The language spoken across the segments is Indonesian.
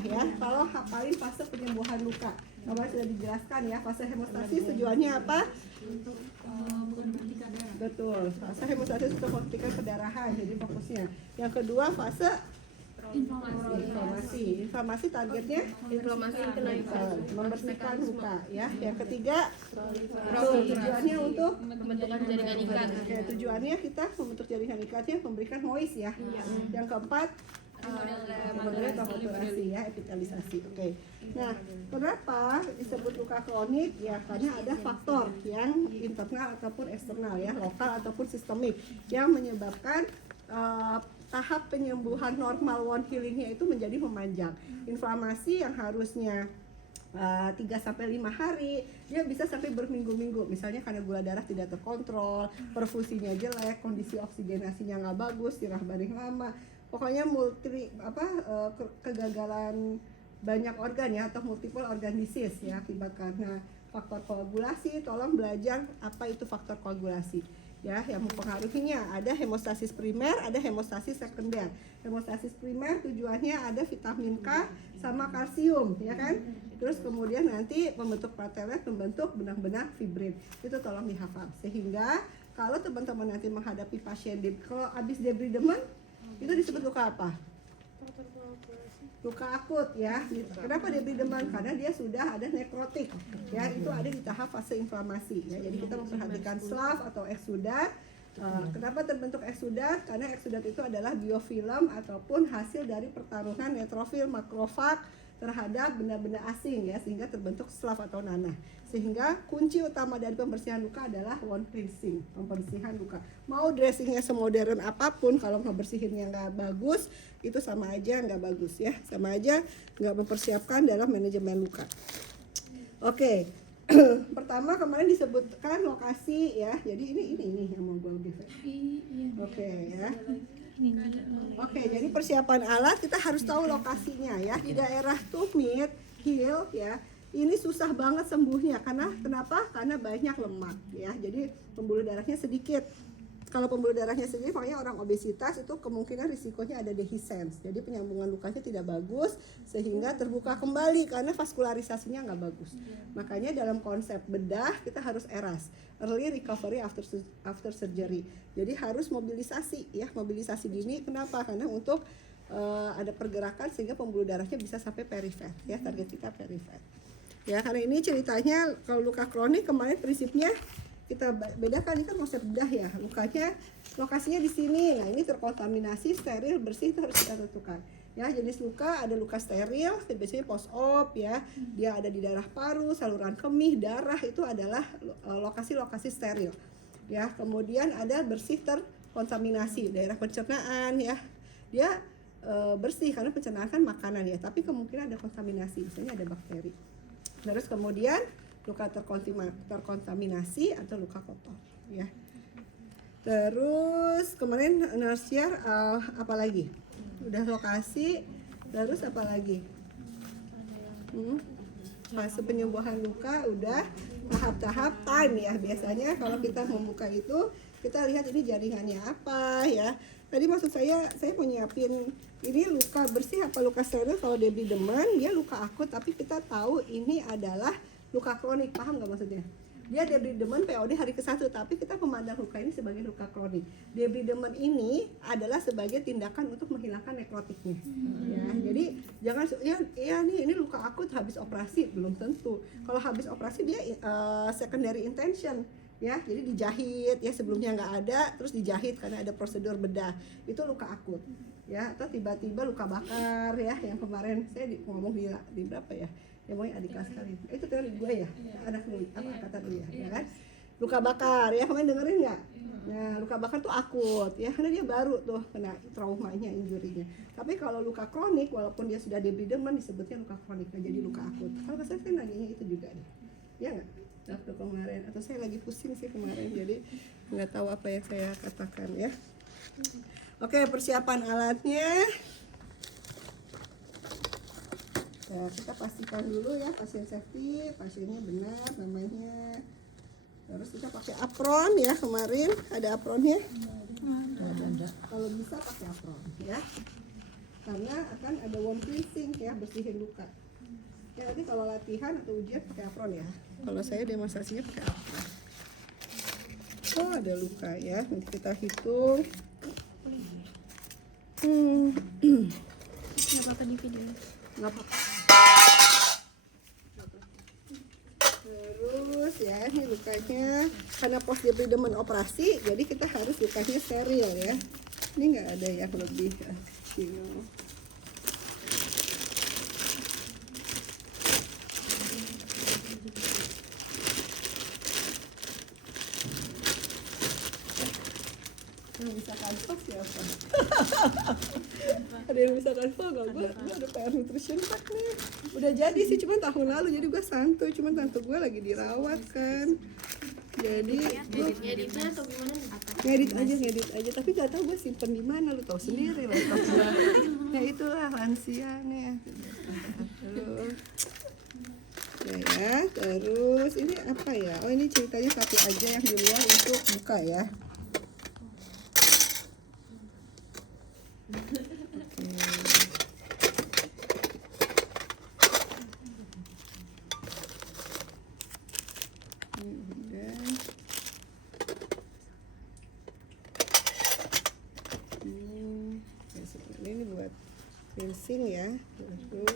Ya, kalau hafalin fase penyembuhan luka. Kemarin sudah dijelaskan ya, fase hemostasis tujuannya apa? Untuk menghentikan darah. Betul, fase hemostasis untuk menghentikan pendarahan, jadi fokusnya. Yang kedua fase inflamasi targetnya membersihkan luka ya. Yang ketiga tujuannya untuk Pembentukan jaringan ikat. tujuannya kita membentuk jaringan ikatnya, memberikan moist ya. Yang keempat model akulturasi ya, epitelisasi. Oke. Nah, kenapa disebut luka kronik? Ya, karena ada faktor yang internal ataupun eksternal ya, lokal ataupun sistemik yang menyebabkan tahap penyembuhan normal wound healingnya itu menjadi memanjang. Inflamasi yang harusnya 3-5 hari, dia bisa sampai berminggu-minggu. Misalnya karena gula darah tidak terkontrol, perfusinya jelek, kondisi oksigenasinya nggak bagus, sirah baring lama. Pokoknya kegagalan banyak organ ya, atau multiple organ disease ya, akibat karena faktor koagulasi. Tolong belajar apa itu faktor koagulasi ya, yang mempengaruhinya. Ada hemostasis primer, ada hemostasis sekunder. Hemostasis primer tujuannya ada vitamin K sama kalsium ya kan, terus kemudian nanti membentuk platelet, membentuk benang-benang fibrin. Itu tolong dihafal, sehingga kalau teman-teman nanti menghadapi pasien kalau habis debridement itu disebut luka apa? Luka akut ya. Kenapa debridement? Karena dia sudah ada nekrotik ya, itu ada di tahap fase inflamasi ya. Jadi kita memperhatikan slav atau eksudat. Kenapa terbentuk eksudat? Karena eksudat itu adalah biofilm ataupun hasil dari pertarungan neutrofil makrofag terhadap benda-benda asing ya, sehingga terbentuk slav atau nanah. Sehingga kunci utama dari pembersihan luka adalah wound cleansing, pembersihan luka. Mau dressingnya semodern apapun, kalau ngebersihinnya nggak bagus, itu sama aja nggak bagus ya, sama aja nggak mempersiapkan dalam manajemen luka. Oke. Pertama kemarin disebutkan lokasi ya, jadi ini yang mau gue lebih. Oke ya. Oke, jadi persiapan alat kita harus tahu lokasinya ya. Di daerah tumit, heel ya, ini susah banget sembuhnya. Karena kenapa? Karena banyak lemak ya. Jadi pembuluh darahnya sedikit. Kalau pembuluh darahnya sedikit, makanya orang obesitas itu kemungkinan risikonya ada dehiscence. Jadi penyambungan lukanya tidak bagus, sehingga terbuka kembali karena vaskularisasinya nggak bagus. Makanya dalam konsep bedah kita harus ERAS, early recovery after surgery. Jadi harus mobilisasi ya, mobilisasi dini. Kenapa? Karena untuk ada pergerakan sehingga pembuluh darahnya bisa sampai perifer ya, target kita perifer. Ya, karena ini ceritanya kalau luka kronik kemarin prinsipnya kita bedakan, ini kan konsep bedah ya, lukanya lokasinya di sini. Nah, ini terkontaminasi, steril, bersih, itu harus kita tentukan. Ya, jenis luka ada luka steril, biasanya post op ya. Dia ada di daerah paru, saluran kemih, darah, itu adalah lokasi-lokasi steril. Ya, kemudian ada bersih terkontaminasi, daerah pencernaan ya. Dia bersih karena pencernaan kan makanan ya, tapi kemungkinan ada kontaminasi, misalnya ada bakteri. Terus kemudian luka terkontaminasi atau luka kotor ya. Terus kemarin nurse apa lagi? Udah lokasi, terus apa lagi? Fase penyembuhan luka udah, tahap-tahap time ya. Biasanya kalau kita membuka itu kita lihat ini jaringannya apa ya. Tadi maksud saya mau nyiapin ini luka bersih apa luka steril. Kalau debridement dia luka akut, tapi kita tahu ini adalah luka kronik, paham nggak maksudnya? Dia debridement POD hari ke-1, tapi kita memandang luka ini sebagai luka kronik. Debridement ini adalah sebagai tindakan untuk menghilangkan nekrotiknya. Ya, jadi jangan ini luka akut habis operasi, belum tentu. Kalau habis operasi dia secondary intention ya, jadi dijahit ya, sebelumnya nggak ada, terus dijahit karena ada prosedur bedah, itu luka akut ya. Atau tiba-tiba luka bakar ya, yang kemarin saya ngomong di berapa ya, yang mau adik kelas kali itu teori gue ya, anak lu apa kata lu ya kan, luka bakar ya, kemarin dengerin nggak? Nah, luka bakar tuh akut ya, karena dia baru tuh kena traumanya, injurinya. Tapi kalau luka kronik, walaupun dia sudah debridement, disebutnya luka kronik, jadi luka akut. Kalau saya nanyanya itu juga nih, ya nggak? Waktu kemarin, atau saya lagi pusing sih kemarin, jadi nggak tahu apa yang saya katakan ya. Oke, persiapan alatnya. Nah, kita pastikan dulu ya, pasien safety, pasiennya benar namanya. Terus kita pakai apron ya, kemarin ada apronnya. Kalau bisa pakai apron ya. karena akan ada wound cleansing ya, bersihin luka. Ya nanti kalau latihan atau ujian pakai apron ya. Kalau saya demonstrasinya pakai apron. Oh ada luka ya, nanti kita hitung. Nggak apa-apa di video. Nggak apa-apa. Terus ya, ini lukanya karena post debridement operasi, jadi kita harus lukanya steril ya. Ini nggak ada yang lebih kecil. Yang bisa kantor siapa? Ada yang bisa kantor nggak? Gue ada PR nutrition pack nih. Udah jadi sih, cuma tahun lalu jadi gue santuy. Cuma tante gue lagi dirawat kan. Jadi gue Editnya atau gimana nih? ngedit aja. Tapi nggak tahu gue simpen di mana. Lu tahu sendiri lah. Ya itulah lansia nih. Terus. Ya, terus ini apa ya? Oh ini ceritanya satu aja yang di luar untuk buka ya. Ini buat cleansing ya. Terus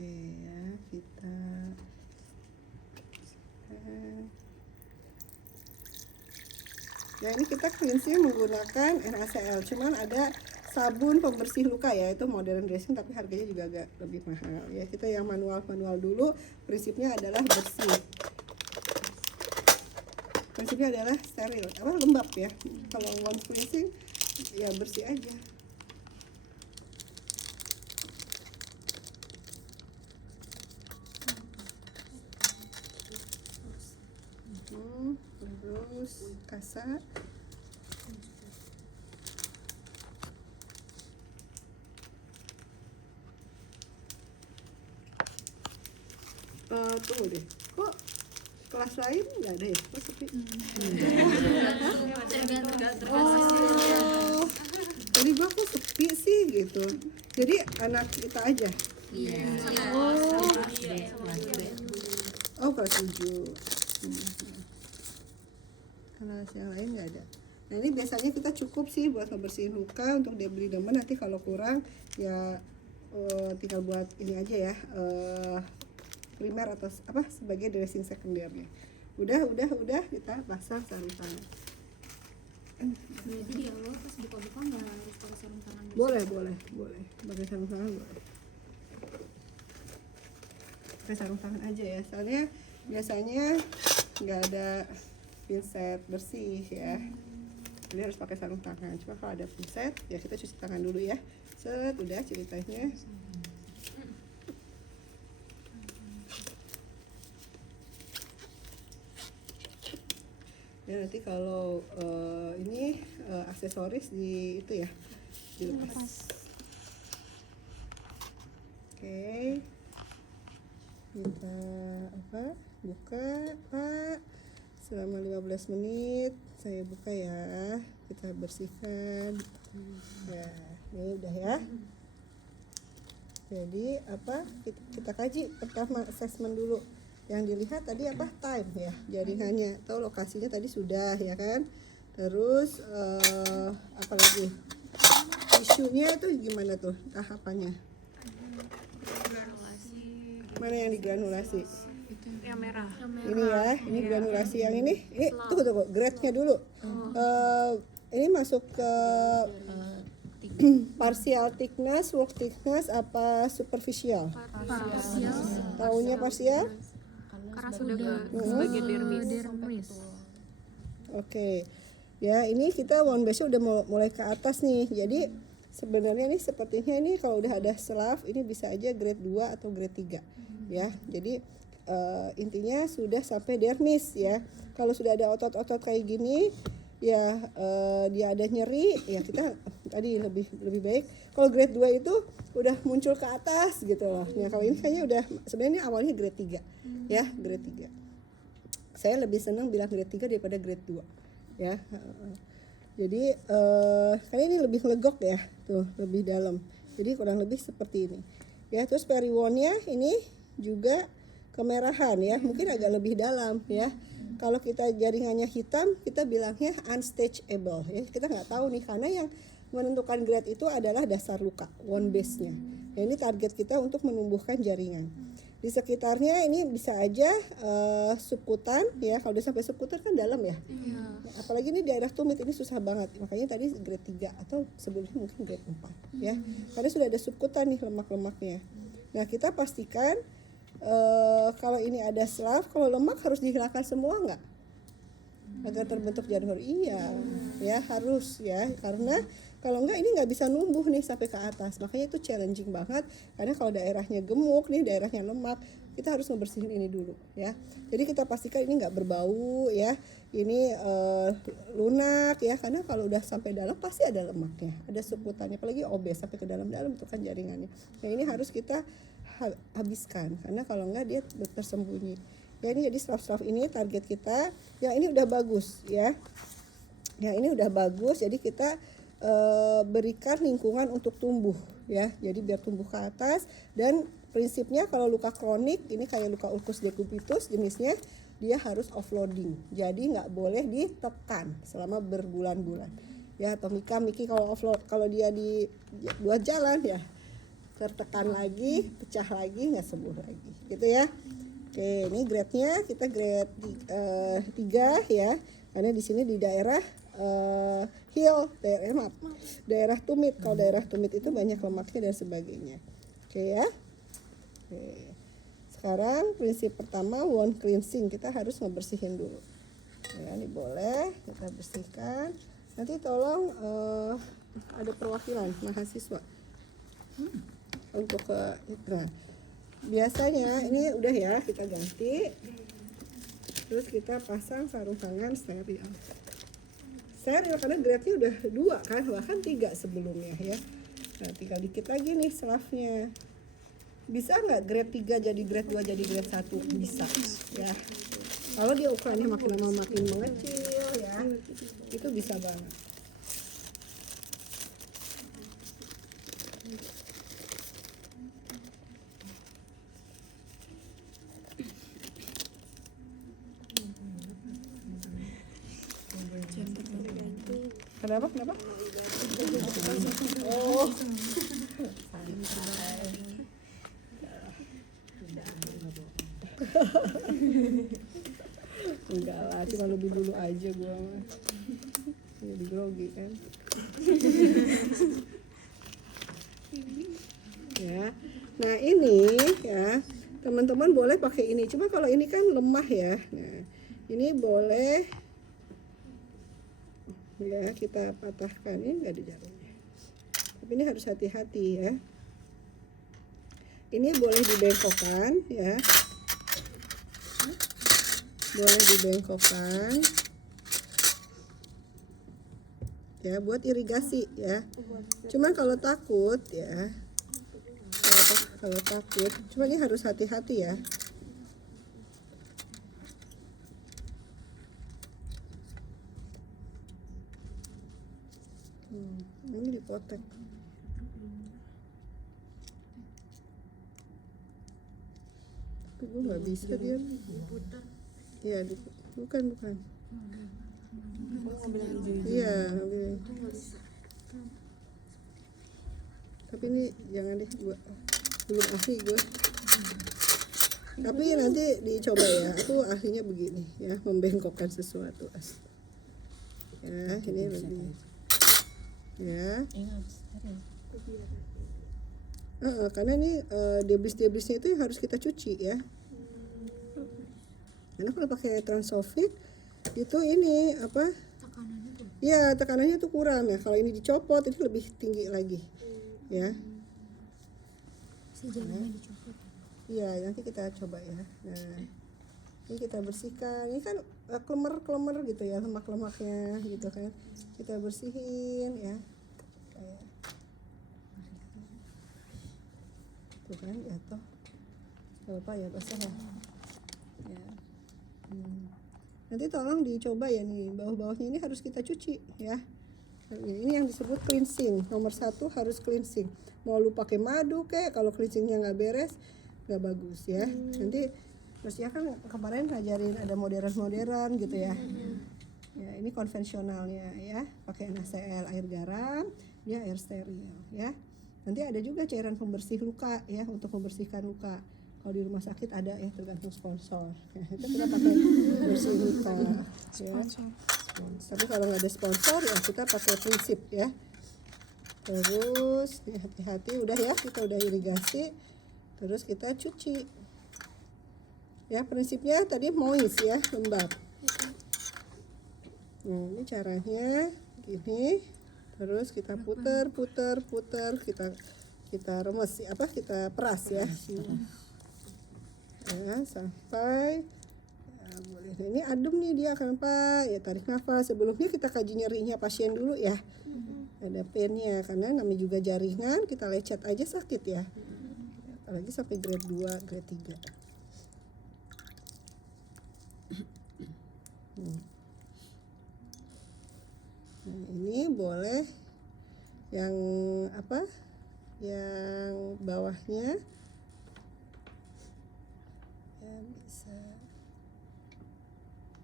ya kita ya ini kita cleansing menggunakan NaCl, cuman ada sabun pembersih luka ya, itu modern dressing tapi harganya juga agak lebih mahal ya. Kita yang manual dulu, prinsipnya adalah bersih, prinsipnya adalah steril, apa lembab ya. Kalau wound cleansing ya bersih aja. Terus kasa tunggu deh, kok kelas lain nggak ada ya? Kok sepi? Oh, tadi gua kok sepi sih gitu. Jadi anak kita aja. Iya. Oh kelas 7. Kelas yang lain nggak ada. Nah ini biasanya kita cukup sih buat ngebersihin luka untuk debridement. Nanti kalau kurang ya tinggal buat ini aja ya, primer atau apa sebagai dressing sekundernya. Udah kita pasang sarung tangan. Berarti di awal pas buka-buka nggak harus pakai sarung tangan? Boleh pakai sarung tangan boleh. Pakai sarung tangan aja ya, soalnya biasanya nggak ada pinset bersih ya, jadi harus pakai sarung tangan. Cuma kalau ada pinset ya kita cuci tangan dulu ya. Set, udah ceritanya. Ya nanti kalau ini aksesoris di itu ya dilepas. Oke. Kita apa? Buka, Pak. Selama 15 menit saya buka ya. Kita bersihkan. Ya, ini udah ya. Jadi apa? Kita kaji pertama assessment dulu. Yang dilihat tadi apa? Time ya, jaringannya atau lokasinya tadi sudah ya kan. Terus apa lagi? Isunya itu gimana tuh tahapannya? Mana yang digranulasi? Yang merah. Ini ya, ini granulasi yang ini tunggu grade-nya dulu. Ini masuk ke partial thickness, work thickness apa superficial? Taunya partial? Karena sudah ke sebagian dermis. Oke. Ya, ini kita wound base-nya udah mulai ke atas nih. Jadi sebenarnya ini sepertinya ini kalau udah ada selaf ini bisa aja grade 2 atau grade 3. Ya. Jadi intinya sudah sampai dermis ya. Kalau sudah ada otot-otot kayak gini ya, dia ada nyeri ya, kita tadi lebih baik. Kalau grade 2 itu udah muncul ke atas gitu loh. Nah kalau ini kayaknya udah, sebenarnya awalnya grade 3 ya, grade 3. Saya lebih senang bilang grade 3 daripada grade 2 ya. Jadi karena ini lebih legok ya, tuh lebih dalam. Jadi kurang lebih seperti ini. Ya, terus periwonnya ini juga kemerahan ya, mungkin agak lebih dalam ya. Kalau kita jaringannya hitam, kita bilangnya unstageable ya. Kita nggak tahu nih, karena yang menentukan grade itu adalah dasar luka, wound base-nya. Ya, ini target kita untuk menumbuhkan jaringan. Di sekitarnya ini bisa aja subkutan ya. Kalau udah sampai subkutan kan dalam ya. Apalagi ini daerah tumit, ini susah banget. Makanya tadi grade 3 atau sebelumnya mungkin grade 4 ya. Karena sudah ada subkutan nih lemak-lemaknya. Nah, kita pastikan kalau ini ada slaf, kalau lemak harus dihilangkan semua nggak? Agar terbentuk janur. Iya, ya harus ya. Karena kalau enggak ini nggak bisa numbuh nih sampai ke atas. Makanya itu challenging banget. Karena kalau daerahnya gemuk nih, daerahnya lemak, kita harus ngebersihin ini dulu ya. Jadi kita pastikan ini nggak berbau ya. Ini lunak ya. Karena kalau udah sampai dalam pasti ada lemaknya, ada subkutannya. Apalagi obes sampai ke dalam-dalam itu kan jaringannya. Nah ini harus kita habiskan. Karena kalau enggak dia tersembunyi. Ya ini jadi slaf-slaf ini target kita. Ya ini udah bagus ya. Ya ini udah bagus. Jadi kita berikan lingkungan untuk tumbuh ya, jadi biar tumbuh ke atas. Dan prinsipnya kalau luka kronik ini kayak luka ulcus decubitus jenisnya, dia harus offloading, jadi nggak boleh ditekan selama berbulan-bulan ya. Atau Miki kalau offload, kalau dia di buat jalan ya tertekan lagi, pecah lagi, nggak sembuh lagi gitu ya. Oke, ini grade-nya kita grade 3 ya, karena di sini di daerah heel, daerah tumit. Kalau daerah tumit itu banyak lemaknya dan sebagainya. Oke ya. Oke. Sekarang prinsip pertama, wound cleansing, kita harus ngebersihin dulu. Ya, ini boleh kita bersihkan. Nanti tolong ada perwakilan mahasiswa untuk nah, biasanya ini udah ya, kita ganti. Terus kita pasang sarung tangan steril. Steril karena grade-nya udah 2 kan, bahkan 3 sebelumnya ya. Nah tinggal dikit lagi nih slafnya. Bisa nggak grade 3 jadi grade 2 jadi grade 1? Bisa ya. Kalau dia ukurannya makin lama makin mengecil ya, itu bisa banget. Kenapa? Oh. Enggak lah, cuma lebih dulu aja gua mah. Jadi grogi kan. Ya. Nah, ini ya, teman-teman boleh pakai ini. Cuma kalau ini kan lemah ya. Nah, ini boleh ya kita patahkan. Ini enggak ada jarumnya. Tapi ini harus hati-hati ya. Ini boleh dibengkokkan ya. Boleh dibengkokkan ya buat irigasi ya. Cuman kalau takut ya, kalau takut, cuma ini harus hati-hati ya. Ini dipotek. Tapi gue nggak bisa dia. Iya, bukan. Iya, tapi ini jangan deh, gua belum ahli gue. Tapi nanti dicoba ya, aku ahlinya begini ya, membengkokkan sesuatu. Ya, ini lebih. Ya. Karena ini debris-debrisnya itu yang harus kita cuci ya. Karena kalau pakai Transofit itu ini apa? Ya tekanannya tuh kurang ya. Kalau ini dicopot itu lebih tinggi lagi, ya. Iya, nanti kita coba ya. Nah, ini kita bersihkan. Ini kan klemer-klemer gitu ya, lemak-lemaknya gitu kan. Kita bersihin ya. Kayak tuh kan jatuh. Gak apa ya, basah ya. Ya. Nanti tolong dicoba ya nih, bawah-bawahnya ini harus kita cuci ya. Ini yang disebut cleansing. Nomor 1 harus cleansing. Mau lu pakai madu kayak, kalau cleansingnya nggak beres nggak bagus ya. Nanti terusnya kan kemarin ngajarin ada modern gitu ya. Ya ini konvensionalnya ya, pakai NaCl air garam, dia air steril ya. Nanti ada juga cairan pembersih luka ya, untuk membersihkan luka. Kalau di rumah sakit ada ya, tergantung sponsor. Ya, itu kita pakai bersih luka ya. Tapi kalau nggak ada sponsor ya kita pakai prinsip ya. Terus hati-hati, udah ya, kita udah irigasi. Terus kita cuci. Ya, prinsipnya tadi moist ya, lembab. Nah, ini caranya gini. Terus kita puter, kita remes kita peras ya. Ya, sampai ya, boleh. Nah, ini adem nih dia, kenapa? Ya tarik nafas. Sebelumnya kita kaji nyerinya pasien dulu ya. Ada painnya, karena namanya juga jaringan, kita lecet aja sakit ya. Apalagi sampai grade 2, grade 3. Nah, ini boleh yang yang bawahnya ya bisa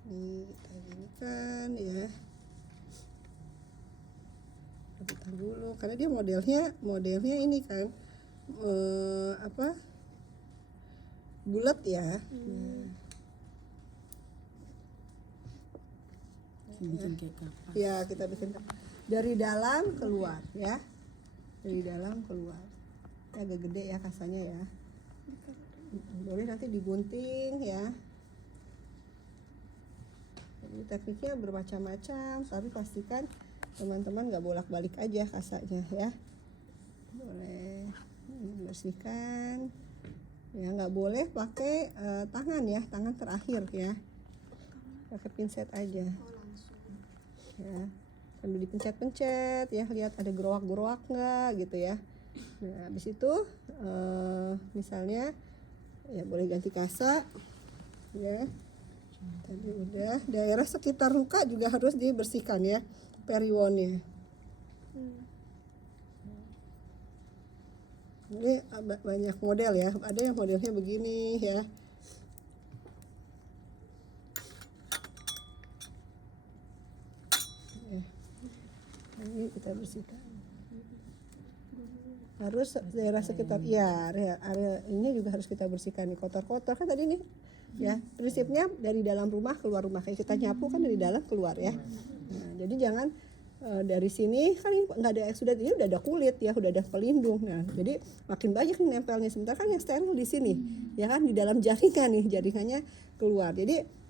nih kita gini kan ya. Rebutan dulu karena dia modelnya ini kan bulat ya. Bikin kayak kapas. Ya, kita bikin dari dalam keluar ya. Dari dalam keluar. Ini agak gede ya kasanya ya. Boleh nanti digunting ya. Jadi tekniknya bermacam-macam, tapi pastikan teman-teman nggak bolak-balik aja kasanya ya. Boleh bersihkan. Ya, nggak boleh pakai tangan ya, tangan terakhir ya. Pakai pinset aja. Ya, sambil dipencet-pencet ya, lihat ada gerowak-gerowak nggak gitu ya. Nah, habis itu misalnya ya boleh ganti kasa ya. Tadi udah, daerah sekitar luka juga harus dibersihkan ya, perionnya. Ini banyak model ya, ada yang modelnya begini ya. Ini kita bersihkan. Harus daerah sekitar area ini juga harus kita bersihkan nih, kotor-kotor kan tadi nih ya. Prinsipnya dari dalam rumah keluar rumah, kayak kita nyapu kan dari dalam keluar ya. Nah, jadi jangan dari sini kan nggak ada eksudat, ini udah ada kulit ya, udah ada pelindung. Nah, jadi makin banyak nih nempelnya, sementara kan yang steril di sini ya kan, di dalam jaringan nih, jaringannya keluar. Jadi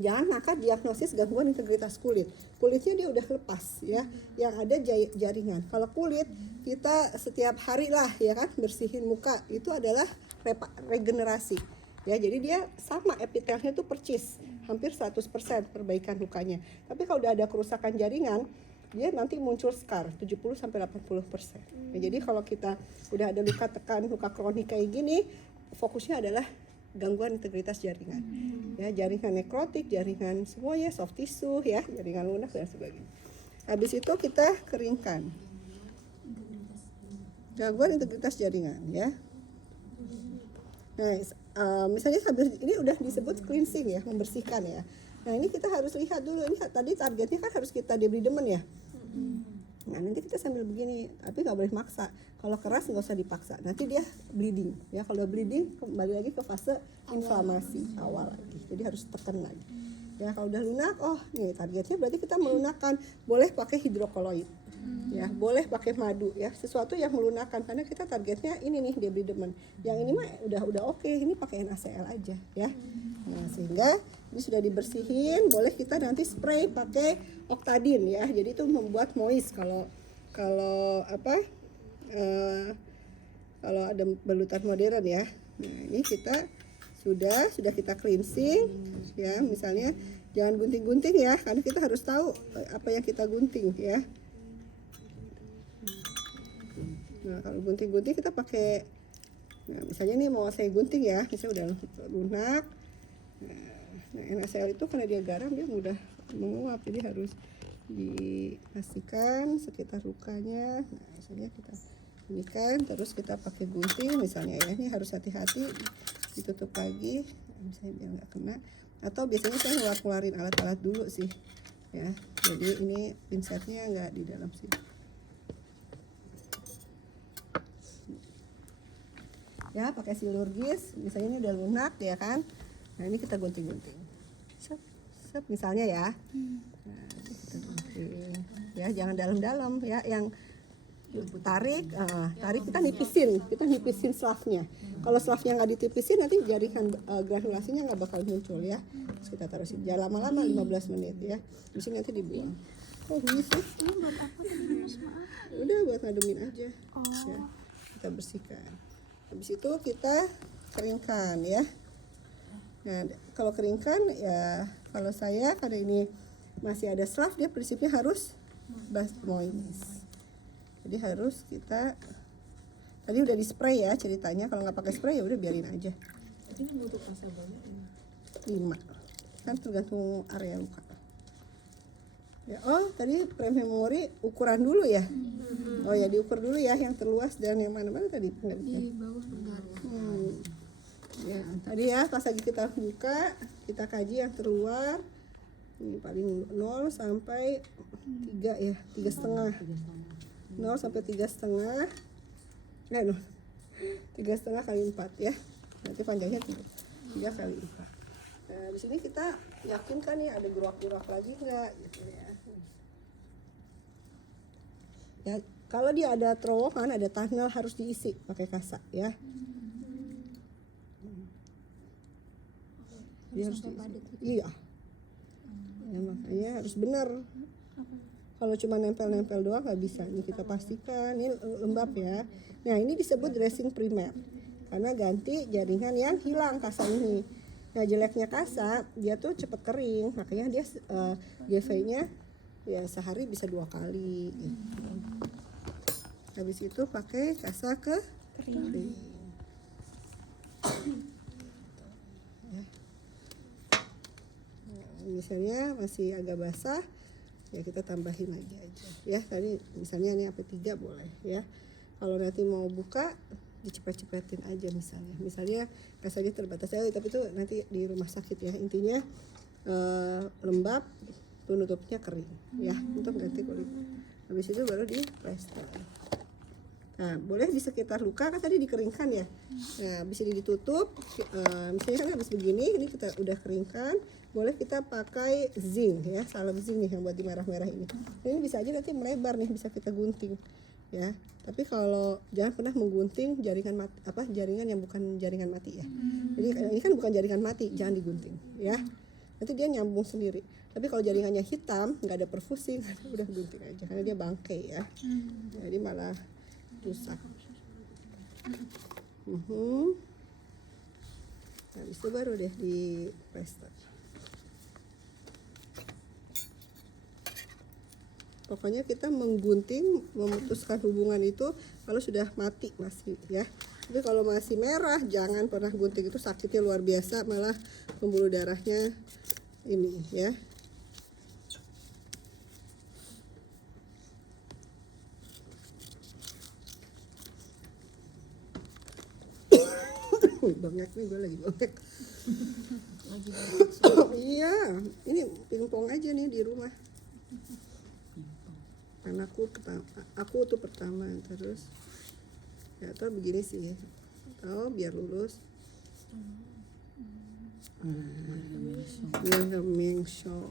jangan nakal diagnosis gangguan integritas kulit. Kulitnya dia udah lepas ya, yang ada jaringan. Kalau kulit kita setiap hari lah ya kan bersihin muka, itu adalah regenerasi ya. Jadi dia sama, epitelnya tuh percis, hampir 100% perbaikan lukanya. Tapi kalau udah ada kerusakan jaringan, dia nanti muncul scar 70-80%. Nah, jadi kalau kita udah ada luka tekan, luka kronik kayak gini, fokusnya adalah gangguan integritas jaringan ya, jaringan nekrotik, jaringan semuanya, soft tissue ya, jaringan lunak dan sebagainya. Habis itu kita keringkan gangguan integritas jaringan ya. Nah, misalnya sambil ini udah disebut cleansing ya, membersihkan ya. Nah, ini kita harus lihat dulu, ini tadi targetnya kan harus kita debridement ya. Nah, nanti kita sambil begini, tapi nggak boleh maksa. Kalau keras nggak usah dipaksa, nanti dia bleeding ya. Kalau bleeding kembali lagi ke fase inflamasi awal lagi, jadi harus tekan lagi ya. Kalau udah lunak, oh nih targetnya berarti kita melunakkan, boleh pakai hidrokoloid ya, boleh pakai madu ya, sesuatu yang melunakkan, karena kita targetnya ini nih debridement. Yang ini mah udah oke, ini pakai NaCl aja ya. Nah, sehingga ini sudah dibersihin, boleh kita nanti spray pakai Octadin ya, jadi itu membuat moist. Kalau kalau ada belutan modern ya. Nah, ini kita sudah kita cleansing ya. Misalnya jangan gunting-gunting ya, karena kita harus tahu apa yang kita gunting ya. Nah, kalau gunting-gunting kita pakai, nah misalnya ini mau saya gunting ya, misalnya udah lunak. Nah, NaCl itu karena dia garam dia mudah menguap, jadi harus dipastikan sekitar lukanya. Nah, misalnya kita ini kan, terus kita pakai gunting misalnya ya, ini harus hati-hati ditutup lagi misalnya biar nggak kena, atau biasanya saya keluarin alat-alat dulu sih ya, jadi ini pinsetnya nggak di dalam sini ya, pakai silurgis misalnya ini udah lunak ya kan. Nah, ini kita gunting-gunting sep misalnya ya. Nah, kita gunting ya, jangan dalam-dalam ya, yang tarik kita nipisin slavnya. Kalau slavnya nggak ditipisin nanti jaringan granulasinya nggak bakal muncul ya. Terus kita taruh sini, jangan lama-lama 15 menit ya. Di sini nanti dibuang. Oh ini sih? Udah buat ngademin aja. Ya, kita bersihkan. Habis itu kita keringkan ya. Nah kalau keringkan ya, kalau saya karena ini masih ada slav, dia prinsipnya harus moist. Jadi harus kita tadi udah di spray ya ceritanya. Kalau nggak pakai spray ya udah biarin aja. Ini butuh pasal banyak ya? 5 kan tergantung area luka ya. Oh tadi frame memory ukuran dulu ya. Oh ya diukur dulu ya, yang terluas dan yang mana-mana tadi Di bawah benar. Ya tadi ya pas lagi kita buka kita kaji yang terluar. Ini paling 0 sampai 3 ya, 3,5. 0 sampai 3,5. 3,5 kali 4 ya. Nanti panjangnya 3 kali 4. Nah, di sini kita yakinkan nih ada gerak-gerak lagi enggak gitu ya. Ya, kalau dia ada terowongan, ada tunnel harus diisi pakai kasa ya. Dia harus diisi. Iya. Ya, makanya harus benar. Kalau cuma nempel-nempel doang nggak bisa. Ini kita pastikan ini lembab ya. Nah ini disebut dressing primer karena ganti jaringan yang hilang kasa ini. Nah jeleknya kasa dia tuh cepet kering, makanya dia GV-nya ya sehari bisa 2 kali. Gitu. Habis itu pakai kasa kering. Ya. Nah, misalnya masih agak basah. Ya kita tambahin lagi aja ya. Tadi misalnya ini AP3 boleh ya. Kalau nanti mau buka dicepet-cepetin aja misalnya kasanya terbatas ya, tapi itu nanti di rumah sakit ya. Intinya lembab, penutupnya kering ya untuk ganti kulit. Habis itu baru di plester. Nah boleh di sekitar luka kan tadi dikeringkan ya. Nah bisa ditutup misalnya kan habis begini, ini kita udah keringkan, boleh kita pakai zinc ya, salep zinc nih yang buat di merah-merah ini. Ini bisa aja nanti melebar nih, bisa kita gunting ya. Tapi kalau jangan pernah menggunting jaringan jaringan yang bukan jaringan mati ya. Jadi ini kan bukan jaringan mati, jangan digunting ya. Nanti dia nyambung sendiri. Tapi kalau jaringannya hitam, nggak ada perfusi, udah gunting aja karena dia bangkai ya. Jadi malah rusak. Habis itu baru deh di plester. Pokoknya kita menggunting, memutuskan hubungan itu kalau sudah mati masih ya. Tapi kalau masih merah jangan pernah gunting, itu sakitnya luar biasa, malah pembuluh darahnya ini ya. Bengek nih, gue lagi bengek. Iya, ini pingpong aja nih di rumah. Aku tuh pertama, terus ya atau begini sih, atau biar lurus. Biar mengsong.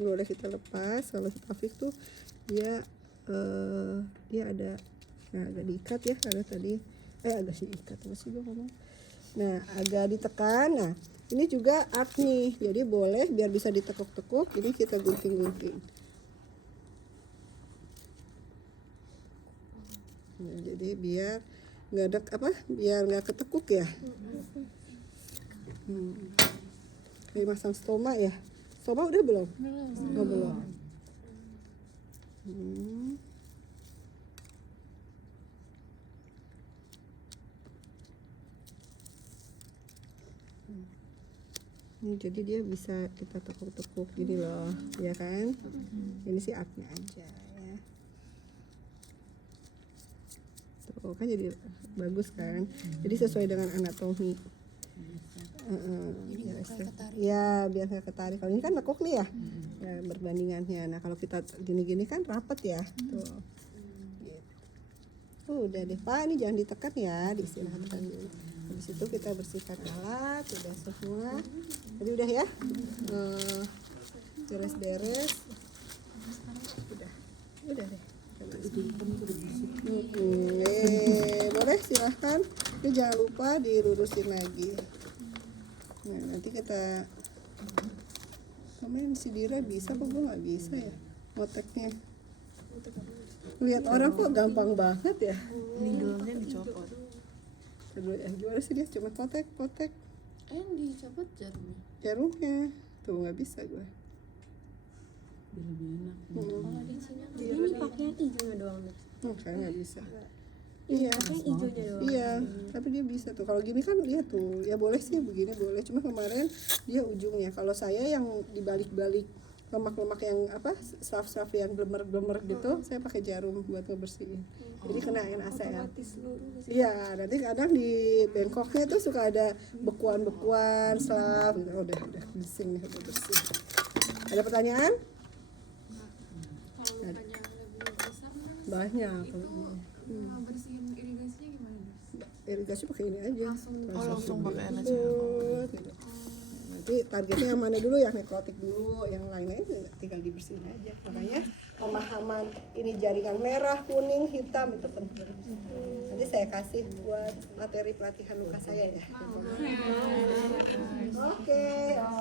Boleh kita lepas. Kalau Taufik tuh dia ada agak diikat ya, karena tadi agak diikat terus sih gue ngomong. Nah agak ditekan. Nah ini juga art nih, jadi boleh biar bisa ditekuk-tekuk, ini kita gunting-gunting. Nah, jadi biar nggak ada biar nggak ketekuk ya. Ini masang stoma ya. Stoma udah belum? Belum. Oh, belum. Ini jadi dia bisa kita tekuk-tekuk gini loh, ya kan? Ini sih artnya aja ya. Tuh kan jadi bagus kan? Jadi sesuai dengan anatomi. Ya biar nggak ketarik. Kalau ini kan nekuk nih ya, ya berbandingannya. Nah kalau kita gini-gini kan rapet ya. Tuh. Udah deh Pak, ini jangan ditekan ya, diistirahatkan dulu. Habis itu kita bersihkan alat, udah semua. Tadi udah ya, beres-beres. Udah deh. Boleh silahkan. Tapi jangan lupa dilurusin lagi. Nah nanti kita komen si Dira bisa apa gue nggak bisa ya moteknya. Lihat orang kok gampang banget ya. Ini gelamnya dicopot. Gimana sih dia cuma potek Dicopot jarumnya tuh nggak bisa gue. Lebih enak. Kalau di Cina ini pakai yang hijaunya doang nih. Kayak nggak bisa. Iya. Pakai yang hijaunya doang. Iya, tapi dia bisa tuh. Kalau gini kan dia tuh, ya boleh sih begini boleh. Cuma kemarin dia ujungnya. Kalau saya yang dibalik-balik lemak-lemak yang saf-saf yang blemer-blemer gitu, saya pakai jarum buat ngebersihin. Jadi kenain ACL. Iya, nanti kadang di bengkoknya tuh suka ada bekuan-bekuan, saf. Gitu. Udah bising nih, udah bersih. Ada pertanyaan? Kalau lukanya lebih besar, Banyak. bersihin irigasinya gimana? Irigasi pakai ini aja. Langsung pakai alat. Gitu. Nanti targetnya yang mana dulu ya, nekrotik dulu, yang lain-lain tinggal dibersihin aja. Makanya pemahaman ini jaringan merah, kuning, hitam itu penting. Nanti saya kasih buat materi pelatihan luka saya ya. Oke,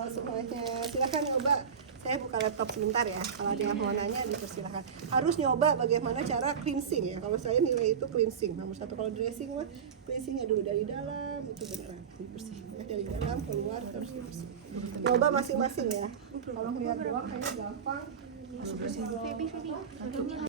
semuanya silakan nyoba. Saya buka laptop sebentar ya. Kalau ada yang mau nanya dipersilakan. Harus nyoba bagaimana cara cleansing ya. Kalau saya nilai itu cleansing. Nomor 1 kalau dressing mah cleansingnya dulu dari dalam itu beneran dibersihin. Ya, dari dalam keluar terus dibersihin. Nyoba masing-masing ya. Kalau ngeliat doang kayaknya gampang.